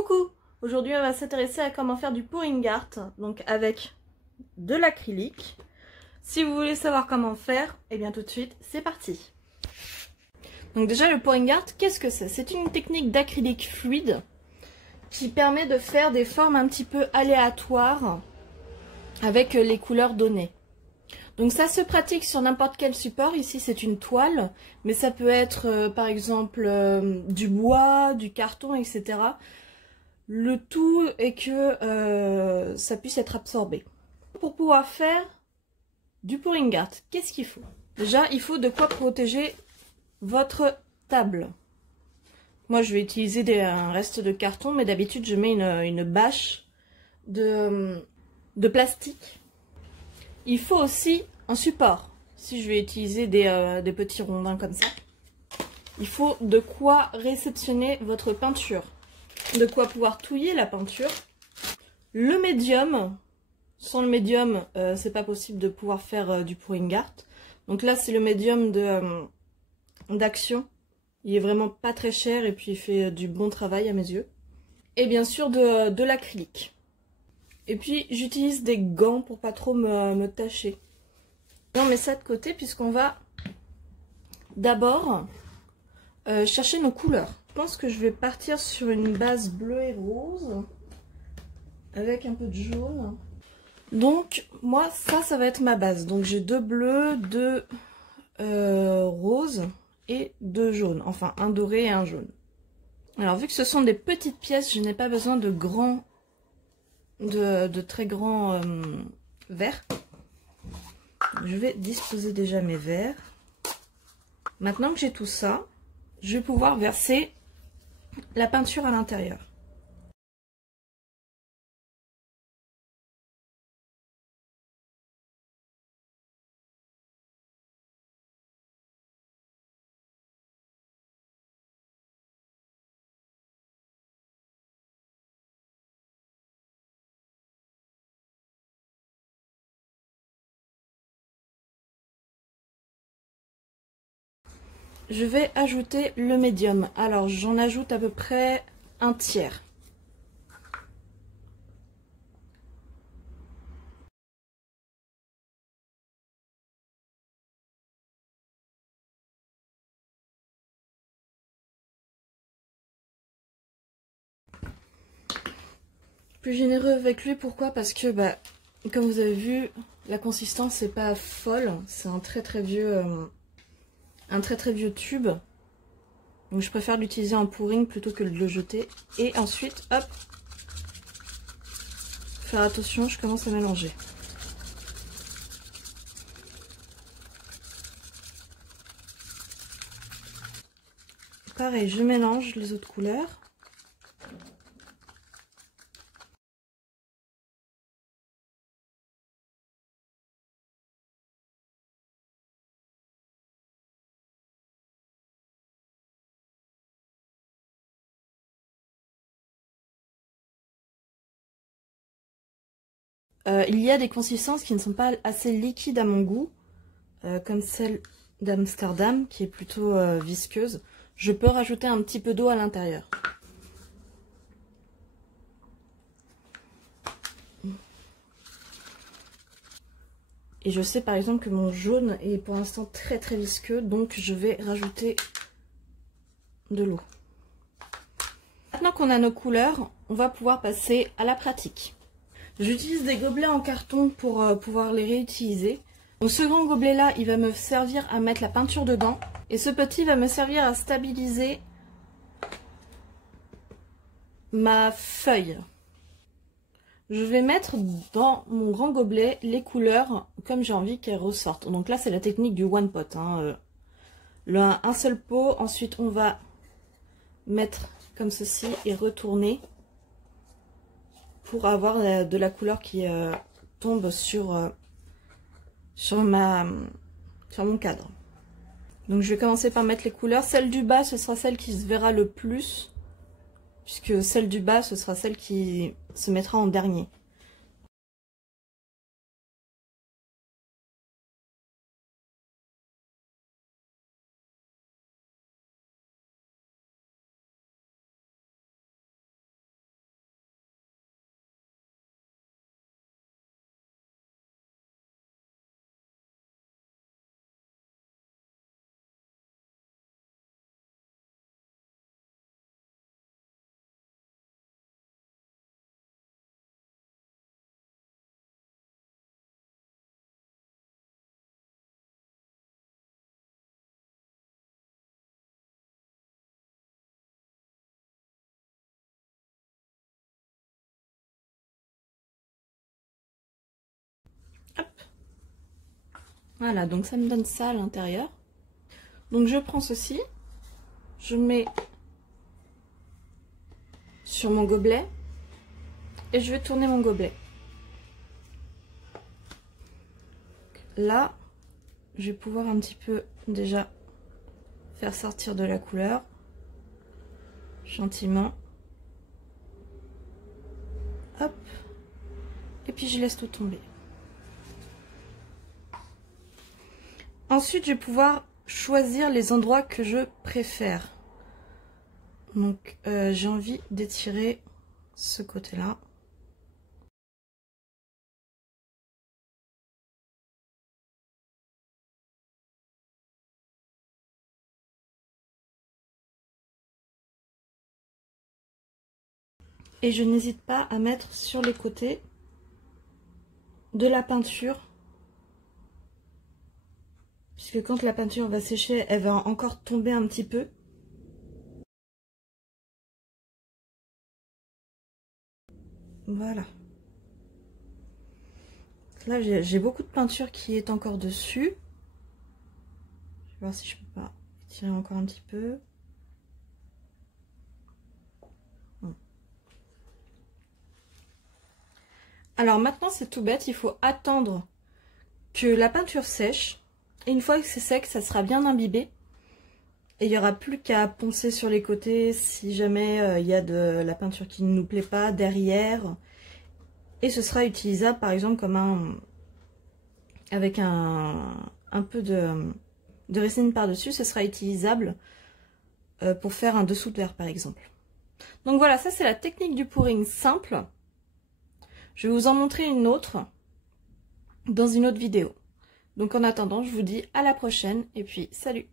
Coucou! Aujourd'hui on va s'intéresser à comment faire du pouring art, donc avec de l'acrylique. Si vous voulez savoir comment faire, et bien tout de suite c'est parti. Donc déjà le pouring art, qu'est-ce que c'est? C'est une technique d'acrylique fluide qui permet de faire des formes un petit peu aléatoires avec les couleurs données. Donc ça se pratique sur n'importe quel support, ici c'est une toile, mais ça peut être par exemple du bois, du carton, etc. Le tout est que ça puisse être absorbé. Pour pouvoir faire du pouring art, qu'est-ce qu'il faut? Déjà, il faut de quoi protéger votre table. Moi, je vais utiliser un reste de carton, mais d'habitude, je mets une bâche de plastique. Il faut aussi un support. Si je vais utiliser des petits rondins comme ça, il faut de quoi réceptionner votre peinture. De quoi pouvoir touiller la peinture. Le médium, sans le médium, c'est pas possible de pouvoir faire du pouring art. Donc là, c'est le médium d'Action. Il est vraiment pas très cher et puis il fait du bon travail à mes yeux. Et bien sûr de l'acrylique. Et puis j'utilise des gants pour pas trop me tacher. Et on met ça de côté puisqu'on va d'abord chercher nos couleurs. Je pense que je vais partir sur une base bleue et rose avec un peu de jaune. Donc moi ça va être ma base. Donc j'ai deux bleus, deux roses et deux jaunes. Enfin un doré et un jaune. Alors vu que ce sont des petites pièces, je n'ai pas besoin de très grands verres. Je vais disposer déjà mes verres. Maintenant que j'ai tout ça, je vais pouvoir verser la peinture à l'intérieur. Je vais ajouter le médium. Alors j'en ajoute à peu près un tiers. Plus généreux avec lui, pourquoi? Parce que comme vous avez vu, la consistance n'est pas folle. C'est un très très vieux tube. Donc je préfère l'utiliser en pouring plutôt que de le jeter. Et ensuite, hop, faire attention, je commence à mélanger. Pareil, je mélange les autres couleurs. Il y a des consistances qui ne sont pas assez liquides à mon goût, comme celle d'Amsterdam qui est plutôt visqueuse. Je peux rajouter un petit peu d'eau à l'intérieur. Et je sais par exemple que mon jaune est pour l'instant très très visqueux, donc je vais rajouter de l'eau. Maintenant qu'on a nos couleurs, on va pouvoir passer à la pratique. J'utilise des gobelets en carton pour pouvoir les réutiliser. Donc ce grand gobelet là, il va me servir à mettre la peinture dedans. Et ce petit va me servir à stabiliser ma feuille. Je vais mettre dans mon grand gobelet les couleurs comme j'ai envie qu'elles ressortent. Donc là c'est la technique du one pot. Un seul pot, ensuite on va mettre comme ceci et retourner pour avoir de la couleur qui tombe sur mon cadre. Donc je vais commencer par mettre les couleurs. Celle du bas, ce sera celle qui se verra le plus, puisque celle du bas, ce sera celle qui se mettra en dernier. Voilà, donc ça me donne ça à l'intérieur. Donc je prends ceci, je mets sur mon gobelet et je vais tourner mon gobelet. Là, je vais pouvoir un petit peu déjà faire sortir de la couleur, gentiment. Hop, et puis je laisse tout tomber. Ensuite, je vais pouvoir choisir les endroits que je préfère. Donc, j'ai envie d'étirer ce côté-là. Et je n'hésite pas à mettre sur les côtés de la peinture. Puisque quand la peinture va sécher, elle va encore tomber un petit peu. Voilà. Là, j'ai beaucoup de peinture qui est encore dessus. Je vais voir si je peux pas étirer encore un petit peu. Alors maintenant, c'est tout bête. Il faut attendre que la peinture sèche. Et une fois que c'est sec, ça sera bien imbibé. Et il n'y aura plus qu'à poncer sur les côtés si jamais il y a de la peinture qui ne nous plaît pas derrière. Et ce sera utilisable par exemple comme avec un peu de résine par-dessus. Ce sera utilisable pour faire un dessous de verre par exemple. Donc voilà, ça c'est la technique du pouring simple. Je vais vous en montrer une autre dans une autre vidéo. Donc en attendant, je vous dis à la prochaine et puis salut!